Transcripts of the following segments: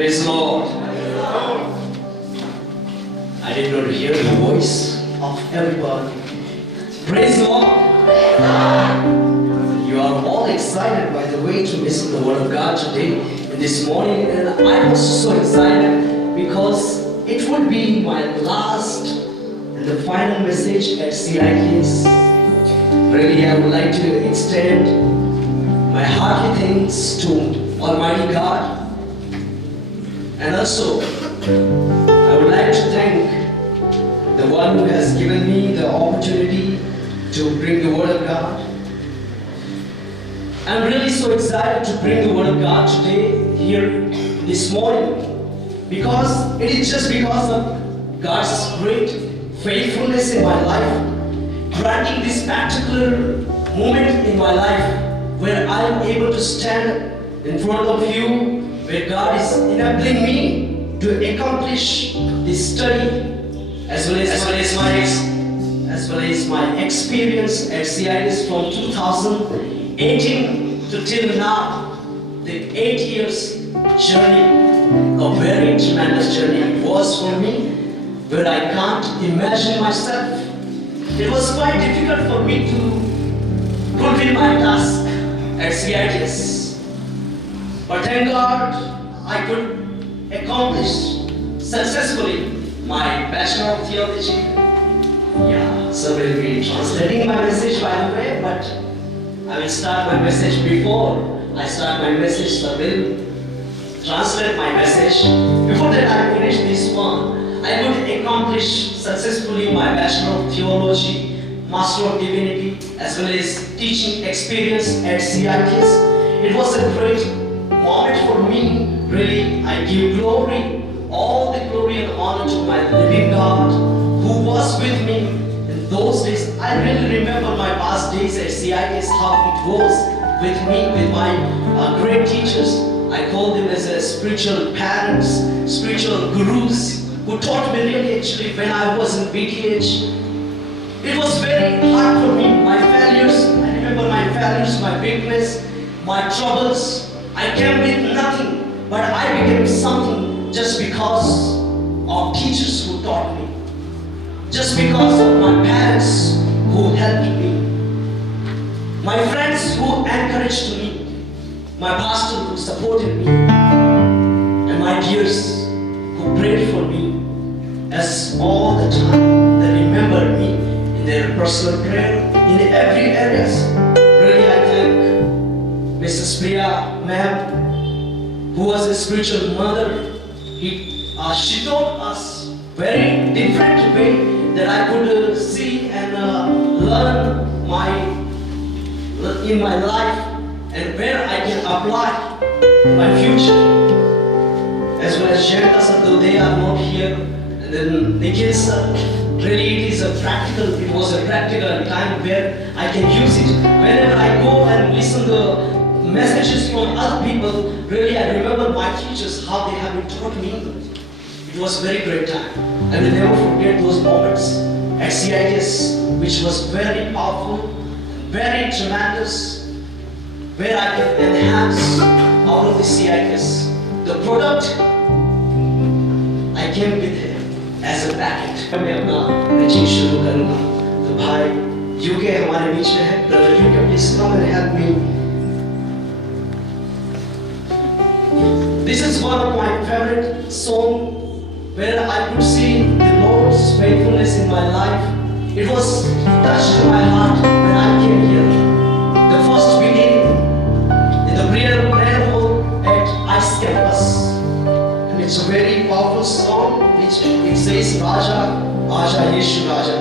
Praise the Lord. I did not hear the voice of everybody. Praise the Lord. You are all excited by the way to listen to the Word of God today and this morning, and I'm also so excited because it would be my last and the final message at CITS. Really, I would like to extend my hearty thanks to Almighty God. And also, I would like to thank the one who has given me the opportunity to bring the Word of God. I'm really so excited to bring the Word of God today here this morning because it is just because of God's great faithfulness in my life, granting this particular moment in my life where I am able to stand in front of you, where God is enabling me to accomplish this study as well as my experience at CITS from 2018 to till now. The 8 years journey, a very tremendous journey it was for me, where I can't imagine myself. It was quite difficult for me to fulfill my task at CITS. But thank God I could accomplish successfully my Bachelor of Theology. Yeah, so we'll be translating my message by the way, but I will start my message before I start my message, so we'll translate my message. Before that I finish this one, I would accomplish successfully my Bachelor of Theology, Master of Divinity, as well as teaching experience at CITS. It was a great moment for me. Really, I give glory, all the glory and honor to my living God who was with me in those days. I really remember my past days at CITS, how it was with me, with my great teachers. I call them as spiritual parents, spiritual gurus who taught me really actually when I was in BTH. It was very hard for me, my failures. I remember my failures, my weakness, my troubles. I came with nothing, but I became something just because of teachers who taught me, just because of my parents who helped me, my friends who encouraged me, my pastor who supported me, and my dears who prayed for me, as all the time they remembered me in their personal prayer in every areas. Really, I thank Mrs. Priya ma'am, who was a spiritual mother. She taught us very different way that I could see and learn in my life and where I can apply in my future. As well as Jayanta sir, though they are not here, and then Nikhil sir, really it was a practical time where I can use it. Whenever I go and listen to messages from other people, really I remember my teachers, how they have been taught me. It was a very great time. I will never forget those moments at CITS, which was very powerful, very tremendous, where I can enhance out of the CITS. The product, I came with it as a packet. मैं अपना preaching शुरू करूँगा. तो भाई UK हमारे बीच में है. Brother UK, please come and help me. This is one of my favorite songs where I could see the Lord's faithfulness in my life. It was touched my heart when I came here. The first beginning in the prayer hall at ICE campus. And it's a very powerful song which it says, Raja, Aja Yeshu Raja.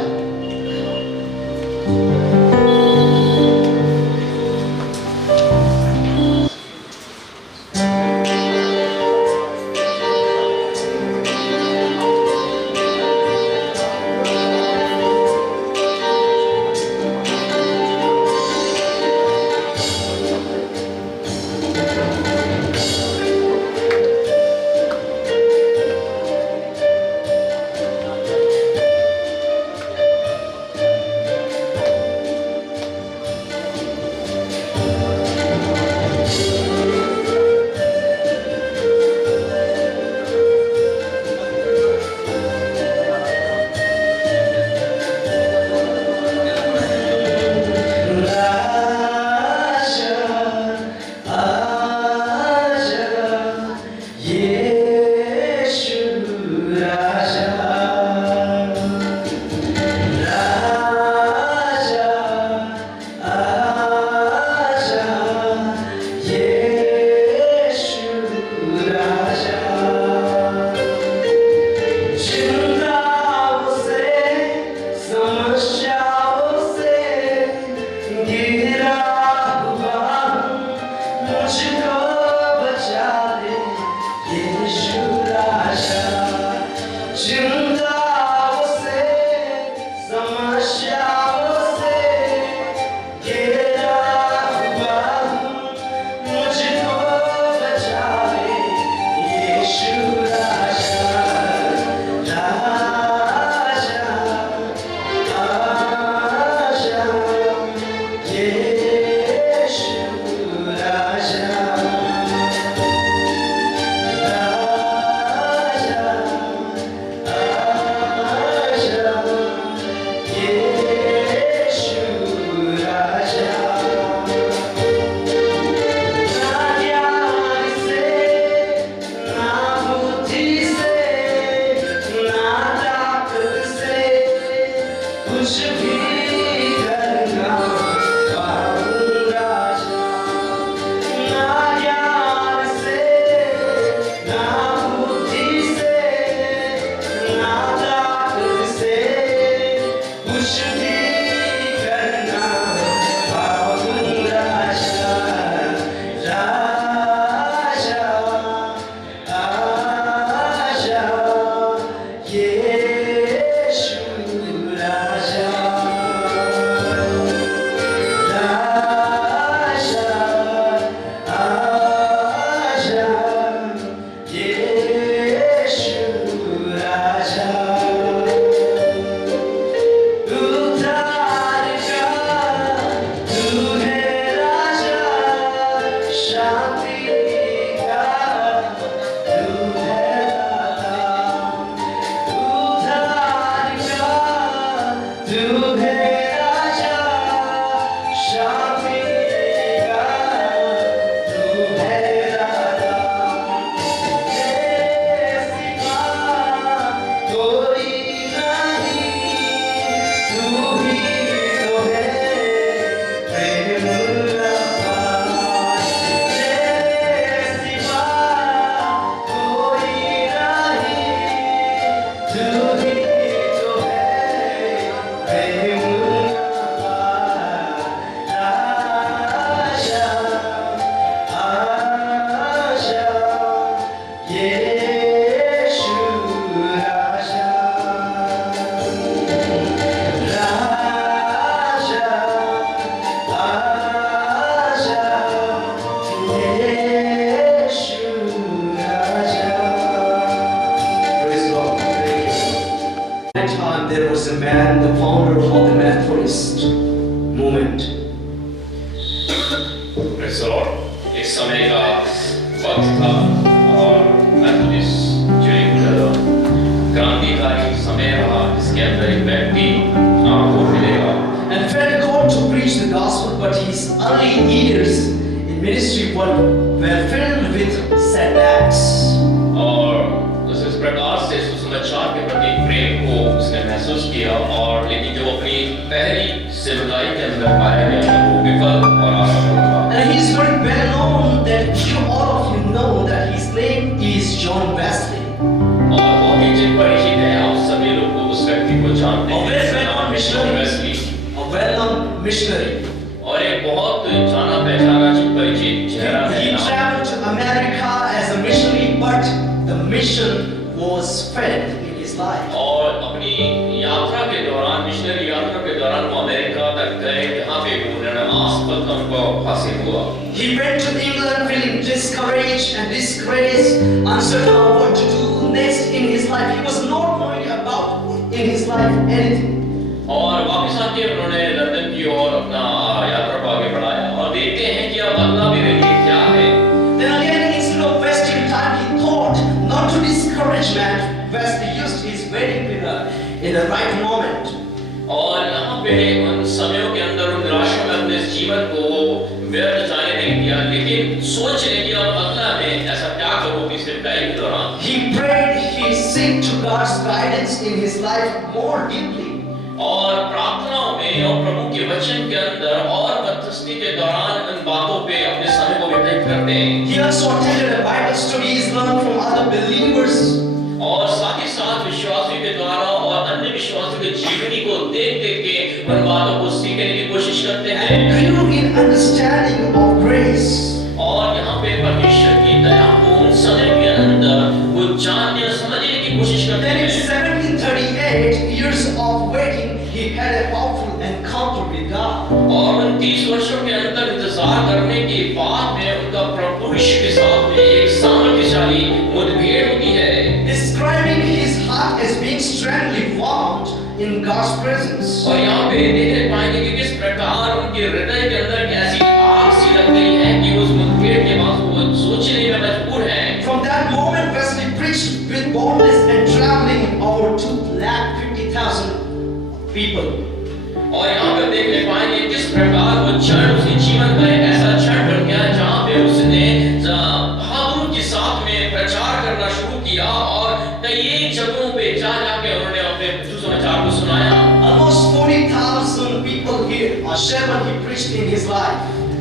there was a man, the founder of the Methodist movement. Praise the Lord. एक समय का वक्त था और मेथोडिस्ट क्रांतिकारी समय रहा जिसके अंदर एक व्यक्ति आपको मिलेगा And felt called to preach the gospel, but his early years in ministry were filled with setbacks. और इस प्रकार से सुसमाचार के प्रति प्रेम को उसने महसूस किया और लेकिन जो अपनी पहली सेवकाई के अंदर पाया गया वो विफल और असफल हुआ And he is very well known that all of you know that his name is John Wesley. और बहुत ही जिन परिचित है आप सभी लोग उस व्यक्ति को जानते हैं John Wesley a well-known missionary. और एक बहुत जाना पहचाना परिचित चेहरा है He traveled to America as a missionary, but the mission was failed in his life. और अपनी यात्रा के दौरान मिशनरी यात्रा के दौरान वो अमेरिका तक गए जहाँ पे उन्होंने असफलता उनको हासिल हुआ He went to England feeling discouraged and disgraced, uncertain of what to do next in his life. He was not knowing about in his life anything. और वापस आके उन्होंने लंदन की ओर अपना यात्रा को आगे बढ़ाया और देखते हैं कि अब अगला मेरे लिए क्या है Then again, instead of wasting time, he thought not to discourage man. Wesley used his wedding pillar in the right moment. और यहाँ पे उन समयों के अंदर उन निराशा में अपने जीवन को व्यर्थ जाने नहीं दिया लेकिन सोच ले कि अब अगला में ऐसा क्या करूँ अपनी सेवकाई के दौरान He prayed, he sought to God's guidance in his life more deeply. और प्रार्थनाओं में और प्रभु के वचन के अंदर और मध्यस्थी के दौरान इन बातों पे अपने समय को व्यतीत करते हैं He also attended a Bible studies, learned from other believers. और साथ ही साथ विश्वासियों के द्वारा और अन्य विश्वासियों के जीवनी को देख देख के उन बातों को सीखने की कोशिश करते हैं And grew in understanding of grace. और यहाँ पे परमेश्वर की दया को उन समय के अंदर वो जानने और समझने की कोशिश करते Then in हैं 1738 years of waiting, he had a powerful encounter with God. और उन 30 वर्षों के अंदर इंतजार करने के बाद में उनका प्रभु यीशु के साथ में एक सामर्थ्यशाली मुठभेड़ होती है Describing his heart as being strongly warmed in God's presence. और यहाँ पे देखने पाएंगे कि किस प्रकार उनके हृदय के अंदर कैसी आग सी लग गई है कि उस मुठभेड़ के बाद वो सोचने में मजबूर है From that moment, Wesley preached with boldness and traveling over 250,000 people. और यहाँ पे देखने पाएंगे किस प्रकार वो क्षण उसके जीवन का एक ऐसा क्षण बन गया जहाँ पे उसने बहादुर के साथ में प्रचार करना शुरू किया और कई जगहों पे जा जाके उन्होंने अपने सुसमाचार को सुनाया Almost 40,000 people here, a sermon he preached in his life.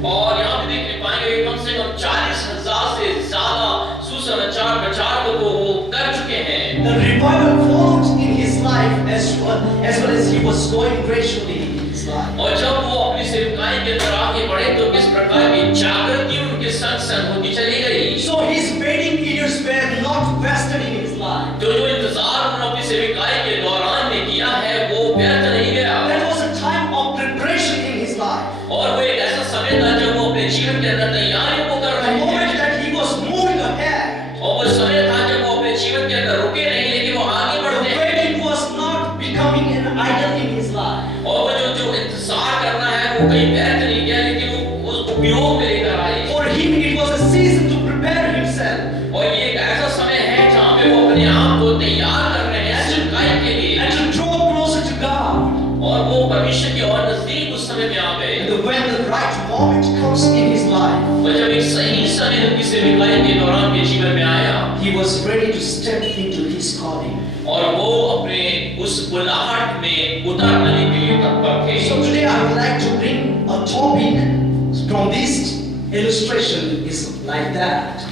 और यहाँ पे देखने पाएंगे कि कम से कम 40,000 से ज्यादा सुसमाचार प्रचार को वो कर चुके हैं The revival followed in his life as well as he was going gradually in his life. और जब वो अपनी सेवकाई के अंदर आगे बढ़े तो किस प्रकार की जागृति उनके संग संग होती चली गई So his waiting years were not wasted in his life. जो इंतजार उन्होंने अपनी सेवकाई के दौरान में किया है वो व्यर्थ नहीं गया There was a time of preparation in his life. और वो एक ऐसा समय था जब वो अपने जीवन के अंदर तैयारियों को कर The रहे moment थे that he was moving ahead, और वो समय था जब वो अपने जीवन के अंदर रुके नहीं लेकिन वो आगे the बढ़ते हैं waiting was not becoming an idol in his life. और वो जो इंतजार करना है वो कहीं व्यर्थ नहीं गया लेकिन वो उस उपयोग में लेकर आए For him, it was a season to prepare himself और ये एक ऐसा समय है जहाँ पे वो अपने आप को तैयार कर रहे हैं सेवकाई के लिए and to draw closer to God. और वो परमेश्वर की और नजदीक उस समय में आ गए And when the right moment comes in his life, और जब एक सही समय उनकी सेवकाई के दौरान के जीवन में आया he was ready to step into his calling. और वो अपने उस बुलाहट में उतरने के लिए तत्पर थे So today I would like to bring a topic from this illustration is like that.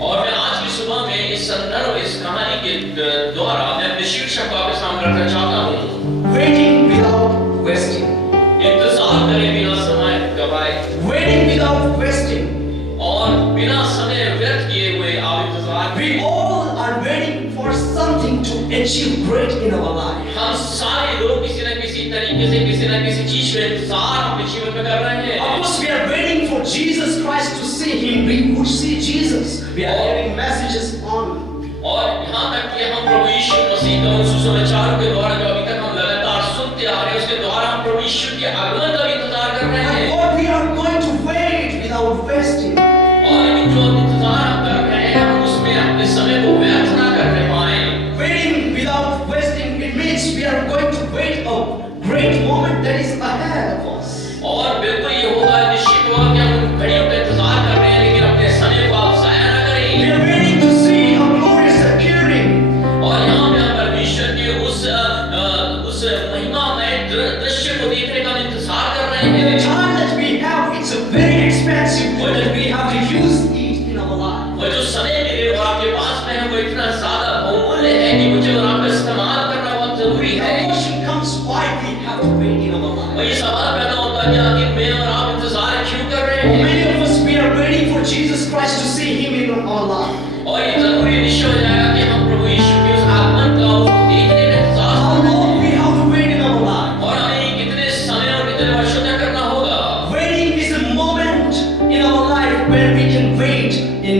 और मैं आज की सुबह में इस संदर्भ इस कहानी के द्वारा मैं अपने शीर्षक को आपके सामने रखना चाहता हूँ Waiting without wasting. इंतजार करे बिना समय गवाए Waiting without wasting. और बिना समय व्यर्थ किए हुए आप इंतजार We all are waiting for something to achieve great in our life. हम सारे लोग किसी न किसी तरीके से किसी न किसी चीज में इंतजार अपने जीवन में कर रहे हैं Of course, we are waiting for Jesus Christ to see Him. We would see Jesus. We are hearing messages on. और यहाँ तक कि हम प्रभु यीशु मसीह का उन सुसमाचारों के द्वारा जो अभी तक हम लगातार ईश्वर के आगमन का भी इंतजार कर रहे But हैं। what we are going to wait without wasting. और लेकिन जो इंतजार हम कर रहे हैं, हम उसमें अपने समय को व्यर्थ ना करने पाए। Waiting without wasting, it means we are going to wait a great moment that is ahead of us. और बिल्कुल ये होगा, निश्चित होगा कि हम उन घड़ियों का इंतजार कर रहे हैं, लेकिन अपने समय को आप ज़ाया ना We करें। are waiting to see a glorious appearing. और यहाँ पे हम परमेश्वर के उस महिमामय दृश्य को देखने का हम इंतजार कर रहे The हैं। time that we have, it's a very expensive one that we have to use it in our life. और जो समय मेरे और आपके पास में है, वो इतना ज़्यादा बहुमूल्य है कि मुझे और आपका इस्तेमाल करना बहुत जरूरी The है। question comes why we have to wait in our और life. ये सवाल पैदा होता है कि आखिर मैं और आप इंतजार क्यों कर रहे हैं? Many of us, we are waiting for Jesus Christ to see Him in our life. और ये जरूरी निश्चय हो जाएगा कि हम प्रभु यीशु के उस आगमन का, उसको देखने का इंतजार How कर रहे long हैं। we have to wait in our life? और हमें कितने समय और कितने वर्षों तक करना होगा? Waiting is a moment in our life where we can wait in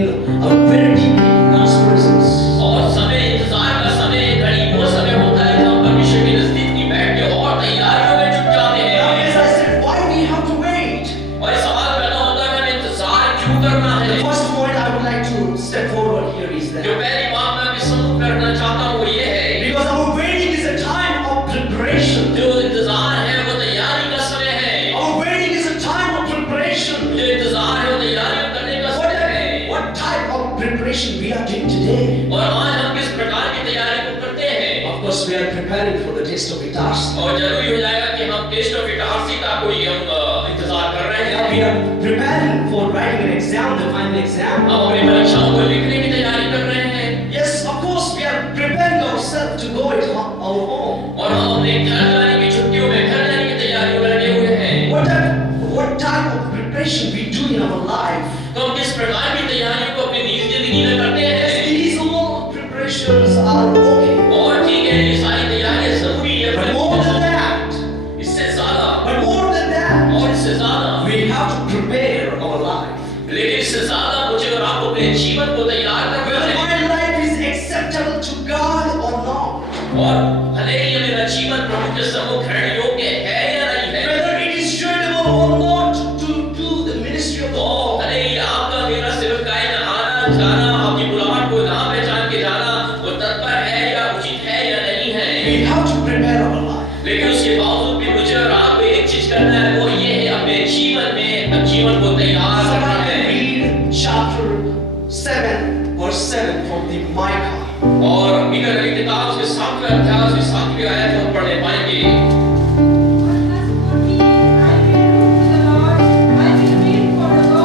a very deep in God's presence. और समय, इंतजार का समय, घड़ी वो समय होता है जब हम परमेश्वर के नजदीक में बैठ के और तैयारियों में जुट जाते Now, हैं। as I said, why we have to wait? और ये सवाल पैदा होता है कि हमें इंतजार क्यों करना है? The first point I would like to step forward here is जो that पहली बात मैं आपके सम्मुख करना चाहता हूँ वो ये है, because our waiting is a time of preparation. जो इंतजार है वो तैयारी का समय है। Our waiting is a time of preparation. जो इंतजार है वो तैयारी करने का समय है। What type of preparation we are doing today? और आज हम किस प्रकार की तैयारी को करते हैं? Of course, we are preparing for the test of guitars. और जरूरी हो जाएगा कि हम टेस्ट ऑफ इटारसी का कोई हम इंतजार कर रहे Yeah, we हैं। are preparing for writing an exam, the final exam. हम अपनी परीक्षाओं को लिखने की तैयारी कर रहे हैं। Yes, of course, we are preparing ourselves to go at our home. और हम अपने घर जाने की छुट्टियों में घर जाने की तैयारी में लगे हुए हैं। What type of preparation we do in our life? तो हम किस प्रकार की तैयारी को अपनी निजी जिंदगी में करते हैं? These all preparations are okay. और ठीक है, ये सारी तैयारियां जरूरी है, But more than that, इससे ज्यादा, but more than that, और इससे ज्यादा, we have to prepare our life. लेकिन इससे ज्यादा मुझे और आपको अपने जीवन को तैयार करना Whether है। my life is acceptable to God or not. और भले ही मेरा जीवन प्रभु के सम्मुख ग्रहण योग्य है या नहीं है, Whether it is suitable or not to do the ministry of the और Lord. भले ही आपका मेरा सेवकाई में आना जाना, आपकी बुलाहट को ना पहचान के जाना, वो तत्पर है या उचित है या नहीं है, We have to prepare our life. लेकिन उसके बावजूद भी मुझे और आपको एक चीज करना है, वो ये है अपने जीवन को तैयार करना है। Somebody read chapter 7, verse 7 from the Micah. और मीका नबी की किताब उसके 7वें अध्याय उसकी 7वीं आयत हम पढ़ने पाएंगे।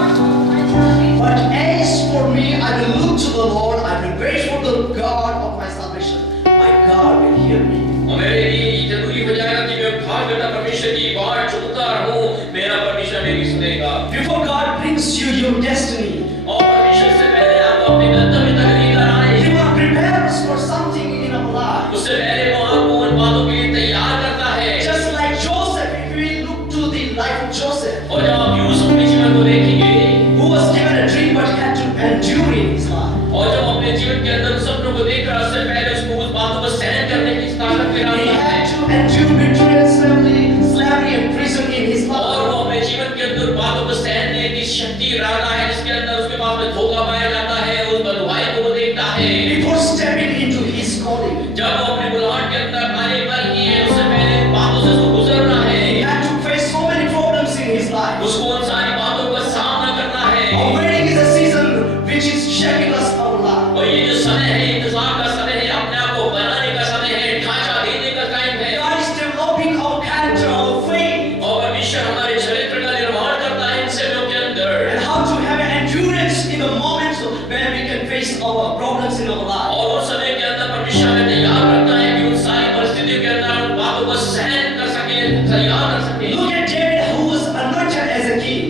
But as for me, I will look to the Lord, I will wait for the God of my salvation. My God will hear me. और मेरे लिए ये जरूरी हो जाएगा कि मैं भाग करता परमेश्वर की बाट चुनता रहूं, मेरा परमेश्वर मेरी सुनेगा। Before God brings you your destiny, और परमेश्वर से पहले आपको अपने गंतव्य तक लेकर आए, He will prepare us for something in our life. उससे पहले वो आपको उन बातों के लिए तैयार करता है। Just like Joseph, if we look to the life of Joseph, और जब आप यूसुफ के जीवन को देखेंगे, who was given a dream but had to endure in his life. और जब अपने जीवन के अंदर उस सपनों को देखकर उससे पहले उसको उस बातों को सहन करने की ताकत He मिला है। had to endure betrayal, slavery and prison in his और life. वो अपने जीवन के अंदर बातों को सहने की शक्ति रखता है, जिसके अंदर उसके पास में धोखा पाया जाता है, उस बंधुआई को वो देखता है। Before stepping into his calling, जब वो अपने बुलाहट के अंदर आने पर ही है, उससे पहले इन बातों से उसको गुजरना है। he had to face so many problems in his life. उसको उन सारी बातों का सामना करना है। Our wedding is a season which is shaping us our life. और ये जो समय है, इंतजार का समय है, अपने आप को बनाने का समय है, ढांचा देने का टाइम है। God is developing our character, our faith, और परमेश्वर हमारे चरित्र का निर्माण करता है इन समयों के अंदर। and how to have an endurance in the moments when we can face our problems in our life. और उस समय के अंदर परमेश्वर हमें तैयार करता है कि उन सारी परिस्थितियों के अंदर उन बातों को सहन कर सके, तैयार कर सके। Look at David, who was anointed as a king.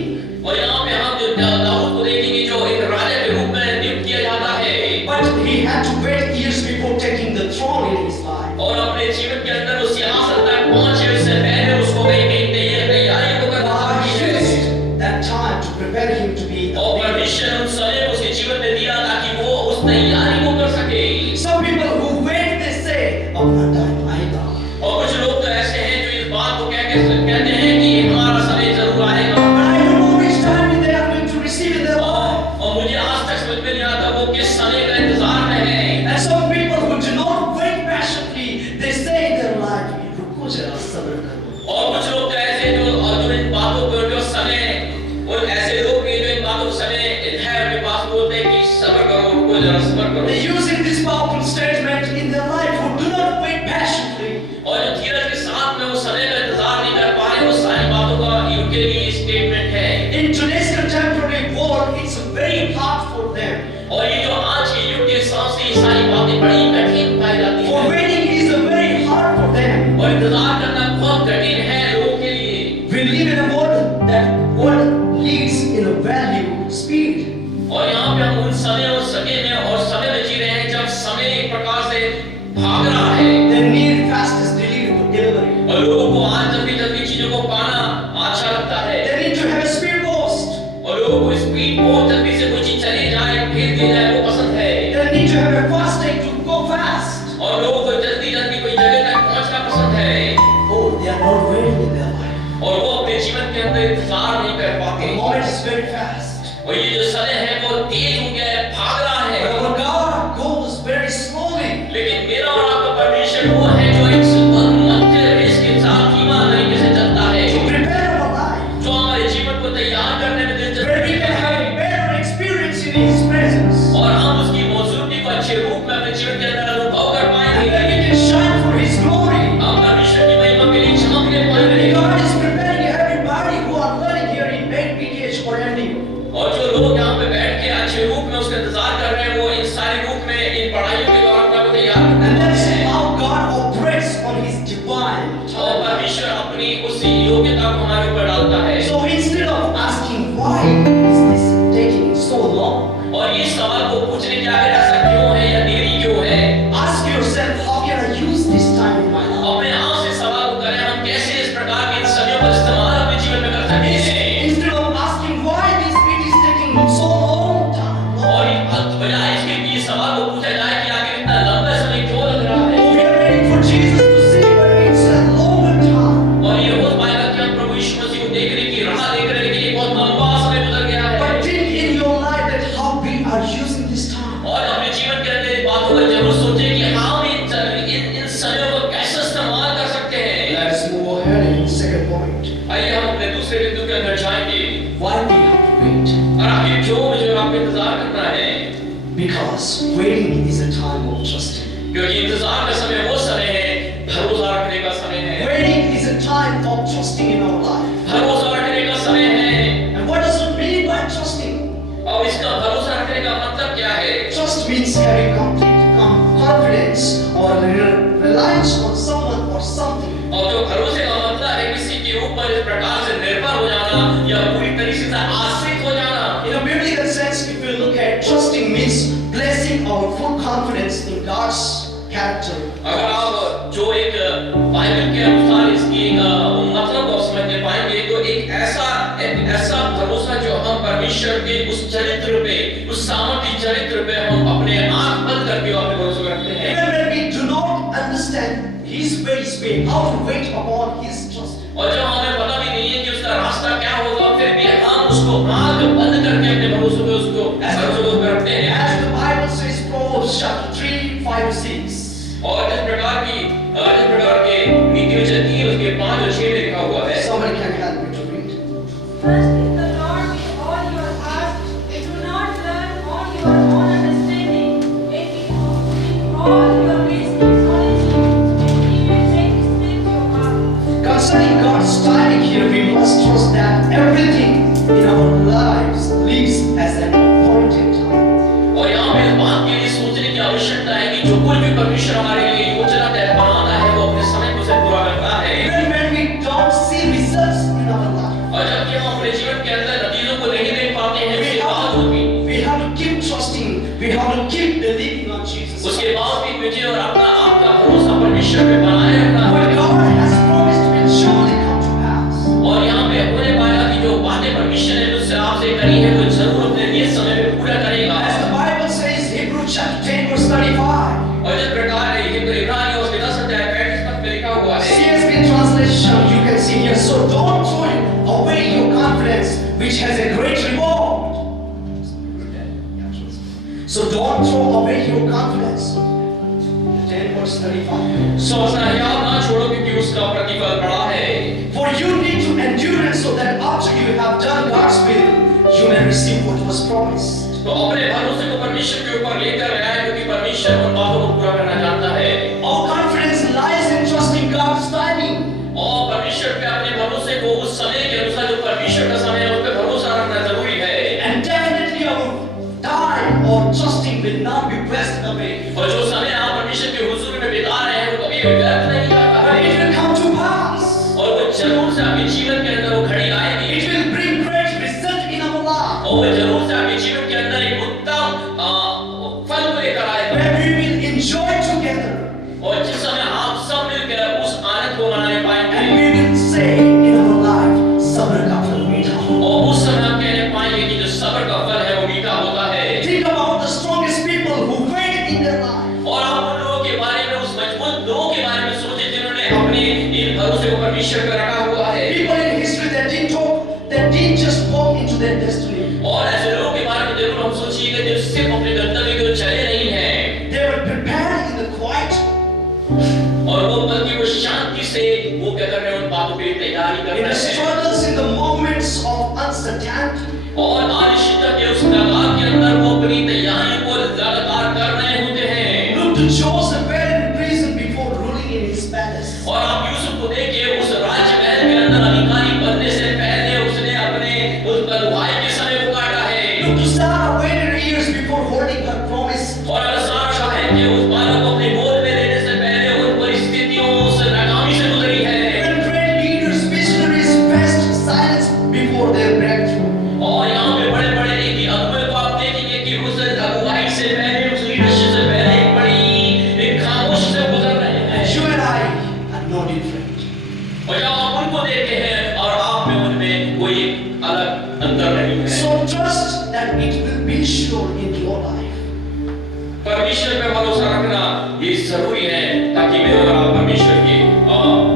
और यहाँ पे हम जो दाऊद को देखेंगे जो एक राजा के रूप में नियुक्त किया जाता है, But he had to wait years before taking the throne in his life. और अपने जीवन के अंदर उस सिंहासन तक पहुंचे उससे पहले उसको कहीं तैयारी को करना God है। used that time to prepare him to be the और king. परमेश्वर उस समय उसके जीवन में दिया ताकि वो उस तैयारी को कर सके। Some people who wait, they say, I'm not done either. और कुछ लोग तो ऐसे हैं जो इस बात को कहते वो किस समय का इंतजार में है। And some people who do not wait patiently, they say in their life, रुको जरा सब्र करो। और कुछ लोग तो ऐसे जो इन बातों को जो समय और ऐसे लोग हैं जो इन बातों को समय है उनके पास बोलते हैं कि सब्र करो, रुको जरा सब्र करो। They using this powerful statement in their life who do not wait patiently. और जो धीरज के साथ में वो समय का इंतजार नहीं कर पा रहे, वो सारी बातों का उनके लिए स्टेटमेंट है। In today's contemporary world, it's very hard for them. और ये जो आज के युग के हिसाब से ये सारी बातें बड़ी कठिन पाई जाती For हैं। waiting is very hard for them. और इंतजार करना बहुत कठिन है लोगों के लिए। We live in a world that world leads in a value, speed. और यहाँ पे हम उन समय और सगे में और समय में जी रहे हैं जब समय एक प्रकार से भाग रहा है। They need fastest delivery. और लोगों को आज जल्दी जल्दी चीजों को पाना अच्छा लगता है। They need to have a speed post. और लोगों को स्पीड बहुत जल्दी से कोई चीज चली जाए भेज दी जाए वो पसंद है। They need to have a fast day to go fast. और लोगों को जल्दी जल्दी कोई जगह तक पहुंचना पसंद है। Oh, they are not waiting in their life. और वो अपने जीवन के अंदर इंतजार नहीं कर The पाते। moment is very fast. और ये जो समय है वो तेज हो गया है, भाग रहा है। But our God goes very slowly. लेकिन मेरा और आपका परमेश्वर वो है जो एक मध्य रेस के साथ धीमा तरीके से चलता है, To prepare our life. जो हमारे जीवन को तैयार करने में Where we दिलचस्पी can have है a better experience in His presence. और हम उसकी मौजूदगी को अच्छे रूप में अपने जीवन के अंदर अनुभव कर And पाएंगे। where we can shine for His glory. हम परमेश्वर की महिमा के लिए चमकने पाएंगे। God is preparing everybody who are learning here in Main PTH or MDU. और जो लोग यहाँ पे बैठ के अच्छे रूप में उसका इंतजार कर रहे हैं वो इन सारे रूप में इन पढ़ाइयों के द्वारा अपने आप को तैयार And करते that's हैं। how God operates on His divine और time. परमेश्वर अपनी उस योग्यता को हमारे ऊपर डालता है। So instead of asking why is this taking so long, और ये सवाल को पूछने के आगे ऐसा क्यों है या देरी क्यों है, ask yourself how can I use this time in my life? अपने आप से सवाल को करें हम कैसे इस प्रकार के इन समयों का इस्तेमाल अपने जीवन में कर सकते हैं। Instead of asking why this it is taking so long time, और बजाय इसके कि ये सवाल को पूछा जाए कि आखिर इतना लंबा समय क्यों लग रहा है। we are waiting for Jesus to see, but it's a longer time. और ये हो पाएगा कि हम प्रभु यीशु मसीह को देखने की राह देख रहे हैं लेकिन ये बहुत लंबा समय गुजर गया है। But think in your life that how we are using this time. और अपने जीवन के अंदर इन बातों को जरूर सोचें कि हम इन समयों को कैसे इस्तेमाल कर सकते हैं। Let's move ahead in the second point. आइए हम अपने दूसरे बिंदु के अंदर जाएंगे। Why we have to wait? और आखिर क्यों मुझे और आपको इंतजार करना है? Because waiting is a time of trusting. क्योंकि इंतजार का समय वो समय है, भरोसा रखने का समय है। Waiting is a time of trusting in our life. भरोसा रखने का समय है। And what does it mean by trusting? और इसका भरोसा रखने का मतलब क्या है? Trust means having complete confidence or reliance on someone or something. और जो भरोसे का मतलब है किसी के ऊपर इस प्रकार से निर्भर हो जाना या पूरी तरीके से आश्रित हो जाना। In a biblical sense, if we look at trusting means placing our full confidence in God's character. अगर आप जो एक बाइबल के अनुसार इसकी एक मतलब को समझने पाएंगे तो एक ऐसा भरोसा जो हम परमेश्वर के उस चरित्र पे, उस सामर्थ्य चरित्र पे हम अपने आंख बंद करके अपने भरोसे रखते हैं। Even when we do not understand His ways, how to wait upon His trust. और जब हमें पता भी नहीं है कि उसका रास्ता क्या होगा फिर भी हम उसको आंख बंद करके अपने भरोसे पे उसको भरोसे को रखते हैं। As the Bible says, Proverbs chapter 3, 5 to 6. और जिस प्रकार के नीति वचन 3 उसके 5 और 6 में लिखा हुआ है। Somebody can help me to read. Trust in the Lord with all your heart, and do not learn on your own understanding, and in all your ways acknowledge Him, and He will make straight your path. Concerning God's timing here, we must trust that everything in our lives lives as an appointed time. और यहाँ पे इस बात के लिए सोचने की आवश्यकता है कि जो कुछ भी परमेश्वर हमारे लिए योजना तय बनाता है वो अपने समय को से पूरा करता है। Even when we don't see results in our life, और जबकि हम अपने जीवन के अंदर नतीजों को नहीं देख पाते हैं उसके बावजूद भी we have to keep trusting, we have to keep believing on Jesus. उसके बाद भी मुझे और अपना आपका भरोसा परमेश्वर पे बनाए रखना है। What God has promised will surely come to pass. और यहाँ पे होने पाएगा कि जो बातें परमेश्वर ने मुझसे आपसे करी है वो जरूर अपने नियत समय में पूरा करेगा। As the Bible says, Hebrews chapter 10 verse 35. और जिस प्रकार इब्रानियों उसके 10 अध्याय 35 पद में लिखा हुआ है। CSB translation you can see here. So don't throw away your confidence, which has a great reward. So don't throw away your confidence. 10 verse 35. सोचना याद ना छोड़ो क्योंकि उसका प्रतिफल बड़ा है। For you need to endure it so that after you have done God's will, you may receive what was promised. तो अपने भरोसे को परमेश्वर के ऊपर लेकर आए क्योंकि परमेश्वर उन बातों को पूरा करना जानता है। Our confidence lies in trusting God's timing. और परमेश्वर पे अपने भरोसे को उस समय के अनुसार जो परमेश्वर का समय है उस पे भरोसा रखना जरूरी है। And definitely our time or trusting will not be wasted away. और जो समय आप परमेश्वर के हुजूर में बिता रहे हैं वो कभी व्यर्थ नहीं जाता But है। it will come to pass. और वो जरूर से आपके जीवन के अंदर वो घड़ी आएगी। It will bring great result in our life. और वो जरूर से आपके जीवन के अंदर एक उत्तम फल को लेकर आएगा। Where we will enjoy together. और जिस समय आप सब मिलकर उस आनंद को मनाने And पाएंगे we will say in our life, सब्र का फल मीठा हो. और उस समय हम कहने पाएंगे कि जो सब्र का फल है वो मीठा होता है। Think about the strongest people who wait in their life. और आप उन लोगों के बारे में उस मजबूत लोगों के बारे में सोचें जिन्होंने अपने इन भरोसे को परमेश्वर पे रखा हुआ है। People in history that didn't just walk into their destiny. और ऐसे लोगों के बारे में जरूर हम सोचिएगा जो सिर्फ अपने गंतव्य की ओर चले नहीं हैं They were prepared in the quiet. और वो बल्कि वो शांति से वो क्या कर रहे हैं उन बातों के लिए तैयारी कर In the रहे हैं struggles, in the moments of uncertainty. और अनिश्चितता के उस कगार के अंदर वो अपनी तैयारी को लगातार कर रहे होते हैं। Look to Joseph, where in prison before ruling in his palace. और आप यूसुफ को देखिए उस राजमहल के अंदर अधिकारी बनने से पहले उसने अपने उस बलवाई के समय को काटा है। Look to Sarah, waited years before holding her promise. और अगर सारा शायद कि उस बालक को अपने गोद में लेने से पहले उन परिस्थितियों उस नाकामी से गुजरी है। When great leaders, missionaries faced silence before their breakthrough. और यहाँ पे बड़े-बड़े एक अगुवे को आप देखेंगे कि उस अगुवाई से पहले उस लीडरशिप से पहले एक बड़ी एक खामोश से गुजर रहे हैं। And you and I are no different. और जब आप उनको देखते हैं और आप में उनमें कोई अलग अंतर नहीं है। So trust that it will be sure in your life. परमेश्वर पे भरोसा रखना ये जरूरी है ताकि मैं और आप परमेश्वर के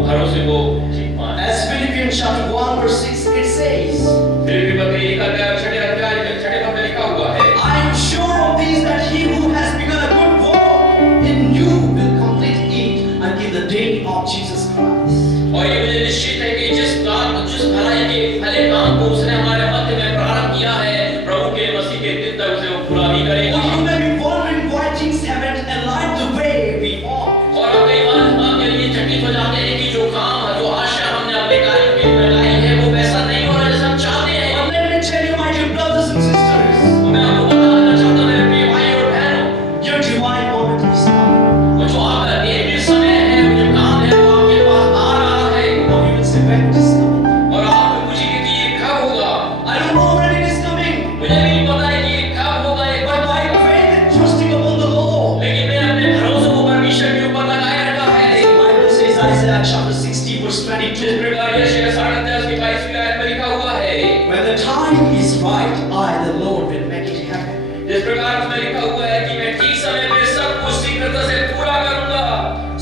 भरोसे को जीत पाएं। As Philippians chapter 1 verse 6 it says, फिलिप्पी पत्री 1 अध्याय 6 अध्याय में 6 पद में लिखा हुआ है I am sure of this that he who has begun a good work in you will complete it until the day of Jesus Christ. और ये मुझे निश्चित है कि जिस भलाई के भले काम को उसने हमारे मध्य में प्रारंभ किया है प्रभु के मसीह के दिन तक उसे वो पूरा भी Or करेगा। you may be wondering why things haven't aligned the way we want. और आप कई बार इस बात के लिए चकित हो जाते हैं कि जो काम जो आशा हमने अपने कार्यों के लिए लगाई है वो वैसा नहीं हो रहा जैसा हम चाहते हैं। But let me tell you, my dear brothers and sisters, और मैं आपको बता देना चाहता हूं मेरे प्रिय भाई और बहनों your divine moment is now. वो जो आपका दैवीय समय है वो जो काम है वो आपके पास आ रहा है। Now you will say when it is coming. और आप पूछेंगे कि ये कब होगा। I don't know when it is coming. मुझे नहीं पता है कि ये कब होगा एक But by faith and trusting upon the Lord. लेकिन मैं अपने भरोसे को परमेश्वर के ऊपर लगाए रखा है। The Bible says Isaiah chapter 60 verse 22. जिस प्रकार यशायाह 60 की 22वीं आयत में लिखा हुआ है When the time is right, I the Lord will make it happen. जिस प्रकार उसमें लिखा हुआ है कि मैं ठीक समय पे सब कुछ शीघ्रता से पूरा करूंगा।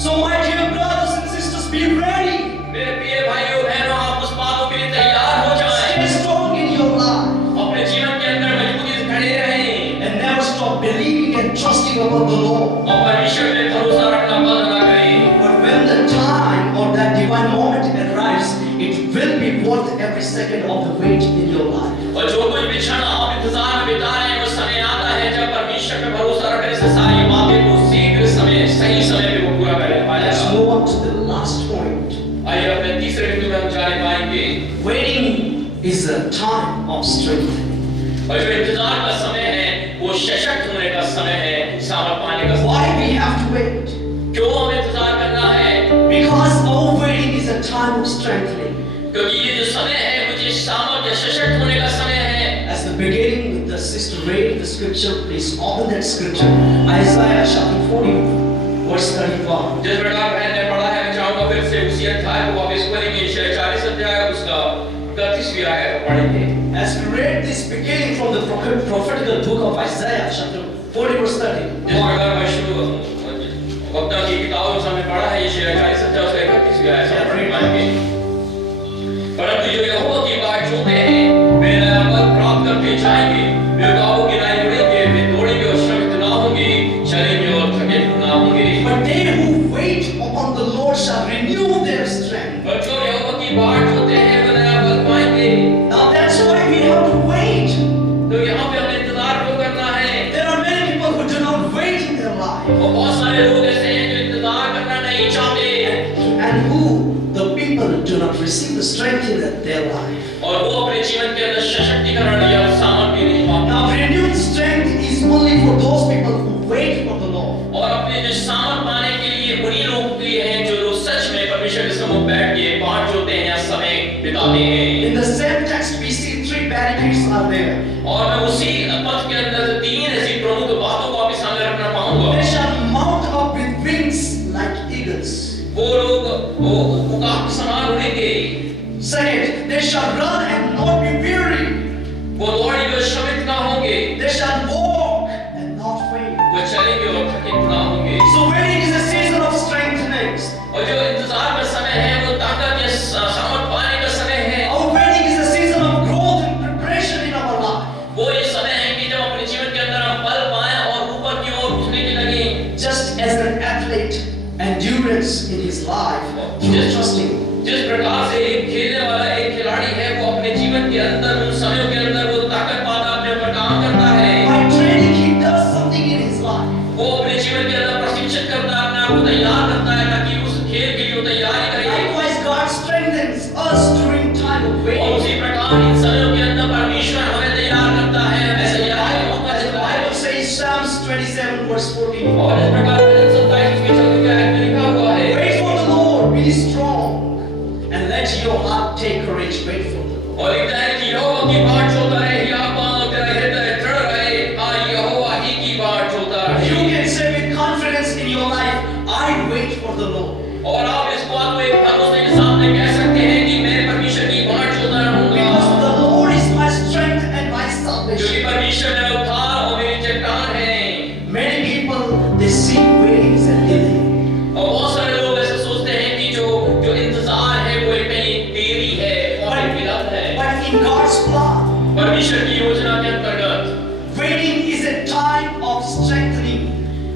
So my dear brothers and sisters, be ready. मेरे प्रिय भाइयों बहनों आप उस बातों के लिए तैयार हो जाएं। Stay strong in your life अपने जीवन के अंदर मजबूती से खड़े रहें and never stop believing and trusting upon the Lord. और परमेश्वर पे भरोसा रखना बंद ना करें। But when the time or that divine moment arrives, it will be worth every second of the wait in your life. और जो कुछ भी क्षण आप इंतजार में बिता रहे हैं वो समय आता है जब परमेश्वर पे भरोसा रखने से सारी बातें को शीघ्र समय सही समय पे वो पूरा कर पाएगा। Let's move on to the last point. आइए अपने तीसरे बिंदु में हम जाने पाएंगे। Waiting is a time of strength. और जो इंतजार का समय है वो सशक्त होने का समय है, सामर्थ पाने का समय। Why we have to wait? क्यों हमें इंतजार करना है? Because our waiting is a time of strengthening. क्योंकि ये जो समय है मुझे सामर्थ या सशक्त होने का समय है। As the beginning with the sister read the scripture, please open that scripture. Isaiah chapter 40 verse 31. जिस प्रकार बहन ने पढ़ा है मैं चाहूंगा फिर से उसी अध्याय को वापस पढ़ेंगे। यशायाह 40 अध्याय उसका 31वीं आयत पढ़ेंगे। As we read this beginning from the prophetical book of Isaiah chapter 40 verse 30. जिस प्रकार मैं शुरू वक्ता की किताबों से हमने पढ़ा है यशायाह 40 अध्याय उसका 31वीं आयत से पढ़ पाएंगे। परंतु जो यहोवा की बाट जोते हैं वे नया बल प्राप्त करके जाएंगे, वे गाँवों की नाई उड़ेंगे, वे दौड़ेंगे और श्रमित ना और बहुत सारे लोग ऐसे हैं जो इंतजार करना नहीं चाहते and who the people do not receive the strength in their life. और वो अपने जीवन के अंदर सशक्तिकरण या सामर्थ भी नहीं पाते। Now, renewed strength is only for those people who wait for the Lord. और अपने जो सामर्थ पाने के लिए उन्हीं लोग के लिए हैं जो लोग सच में परमेश्वर के सम्मुख बैठ के पाठ जोते हैं या समय बिताते हैं। In the same text, we see three barricades are there. और मैं उसी पद के अंदर तीन ऐसी प्रमुख बातों को आपके सामने रखना पाऊंगा। They shall mount up with wings like eagles. वो लोग वो उकाब के समान उड़ेंगे। Second, they shall run and not be weary. वो दौड़ेंगे और श्रमित ना होंगे। They shall walk and not faint. वो चलेंगे और थके ना होंगे। So waiting is a season of strengthening. और जो इंतजार का समय है वो ताकत या सामर्थ पाने का समय है। Our waiting is a season of growth and preparation in our life. वो ये समय है कि जब अपने जीवन के अंदर हम बल पाएं और ऊपर की ओर उठने के लगे। Just as an athlete endurance in his life through trusting. जिस प्रकार से एक खेलने वाला एक खिलाड़ी है वो अपने जीवन के अंदर उन समयों के अंदर वो ताकत पाता अपने ऊपर काम करता है। By training, he does something in his life. वो अपने जीवन के अंदर प्रशिक्षित करता है, अपने आप को तैयार करता है ताकि उस खेल के लिए वो तैयारी करे। Likewise, God strengthens us during time of और waiting. उसी प्रकार इन समयों के अंदर परमेश्वर हमें तैयार करता है। ऐसा याद होगा The जब Bible says Psalms 27 verse 14. और इस प्रकार भजन 27 के 14 के आयत में लिखा हुआ है। Wait for the Lord, be strong, and let your heart take courage. Wait for the Lord. और लिखता है कि यहोवा की बाट जोता रहे, या पाँव तेरा हृदय दृढ़ रहे, हाँ यहोवा ही की बाट जोता You रहे। can say with confidence in your life, I wait for the Lord. और आप इस बात को एक भरोसे के सामने कह सकते हैं कि मैं परमेश्वर की बाट जोता रहूंगा। Because the Lord is my strength and my क्योंकि salvation. परमेश्वर मेरा उद्धार और मेरी चट्टान है। Many people, they see waiting as a delay. और बहुत सारे लोग ऐसे सोचते हैं कि जो इंतजार है वो एक कहीं देरी है और एक विलंब है। But in God's plan, परमेश्वर की योजना के अंतर्गत waiting is a time of strengthening.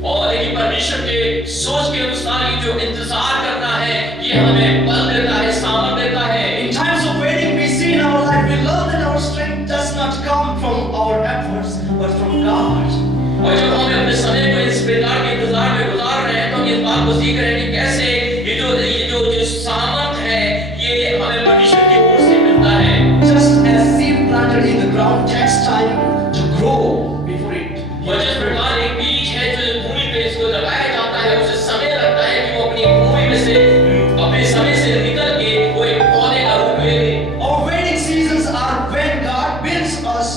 और लेकिन परमेश्वर के सोच के अनुसार ये जो इंतजार करना है ये हमें बल देता है, सामर्थ देता है। In times of waiting, we see in our life, we learn that our strength does not come from our efforts, but from God. और जब हम अपने समय को इस प्रकार के इंतजार में गुजार रहे हैं तो हम इस बात को सीख रहे हैं कि कैसे ये जो सामर्थ है ये हमें परमेश्वर की ओर से मिलता है। Just as seed planted in the ground takes time to grow before it. और जिस प्रकार एक बीज है जो भूमि पे इसको लगाया जाता है उसे समय लगता है कि वो अपनी भूमि में से अपने समय से निकल के वो एक पौधे का रूप ले ले। Our waiting seasons are when God builds us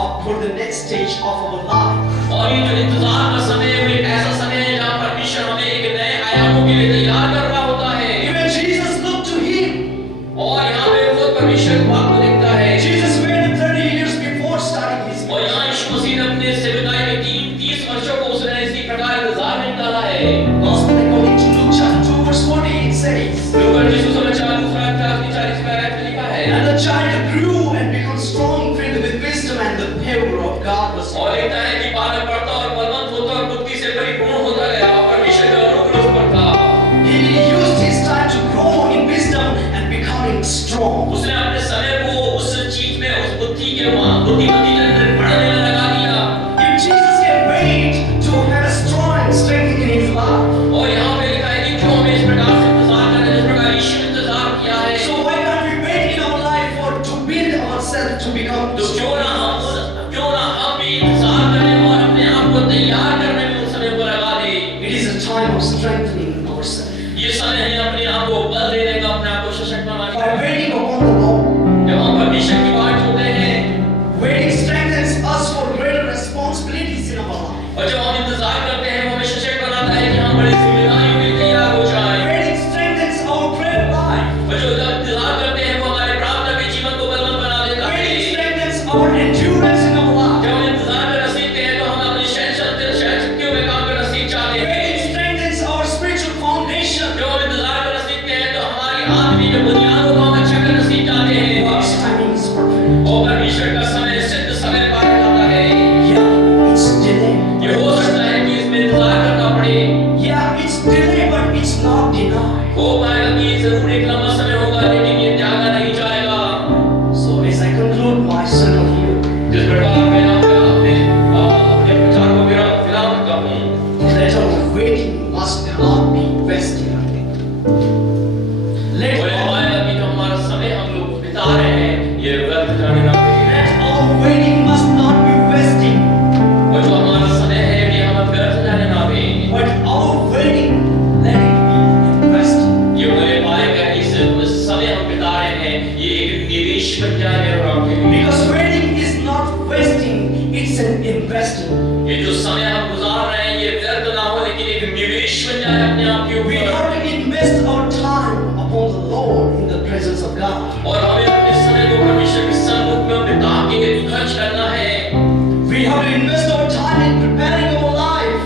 up for the next stage of our life. और ये जो इंतजार का समय है वो एक ऐसा समय है जहाँ परमेश्वर हमें एक नए आयामों के लिए तैयार कर जाए अपने आप के We ऊपर। have to invest our time upon the Lord in the presence of God. और हमें अपने समय को परमेश्वर के सम्मुख में बिता के खर्च करना है। We have to invest our time in preparing our life.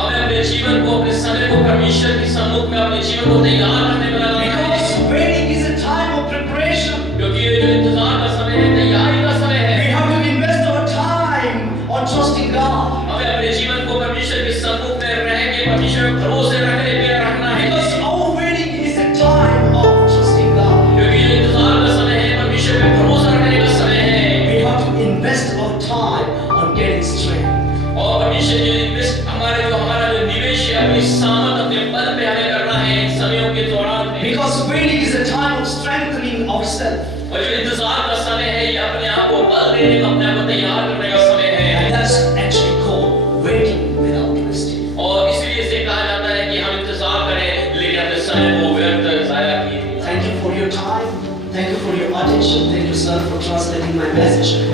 हमें अपने जीवन को, अपने समय को परमेश्वर के सम्मुख में अपने जीवन को तैयार करने में लगाना है। Because waiting is a time of preparation. क्योंकि ये जो इंतजार का समय है, तैयारी का समय है। We have to invest our time on trusting God. हमें अपने जीवन को परमेश्वर के सम्मुख में रह के परमेश्वर पर भरोसे रखने पे रखना है। Because our waiting is a time of trusting God. क्योंकि ये इंतजार का समय है, परमेश्वर पे भरोसा रखने का समय है। We have to invest our time on getting strength. और परमेश्वर जो इन्वेस्ट हमारा जो निवेश है, अपनी सामर्थ, अपने बल पे हमें करना है इन समयों के दौरान में। Because waiting is a time of strengthening ourselves. और जो इंतजार का समय है, ये अपने आप को बल देने का, अपने आप को तैयार करने का समय है। And that's actually called waiting without wasting. और इसलिए इसे कहा जाता है कि हम इंतजार करें लेकिन अपने समय को व्यर्थ जाया किए। Thank you for your time. Thank you for your attention. Thank you, sir, for translating my message.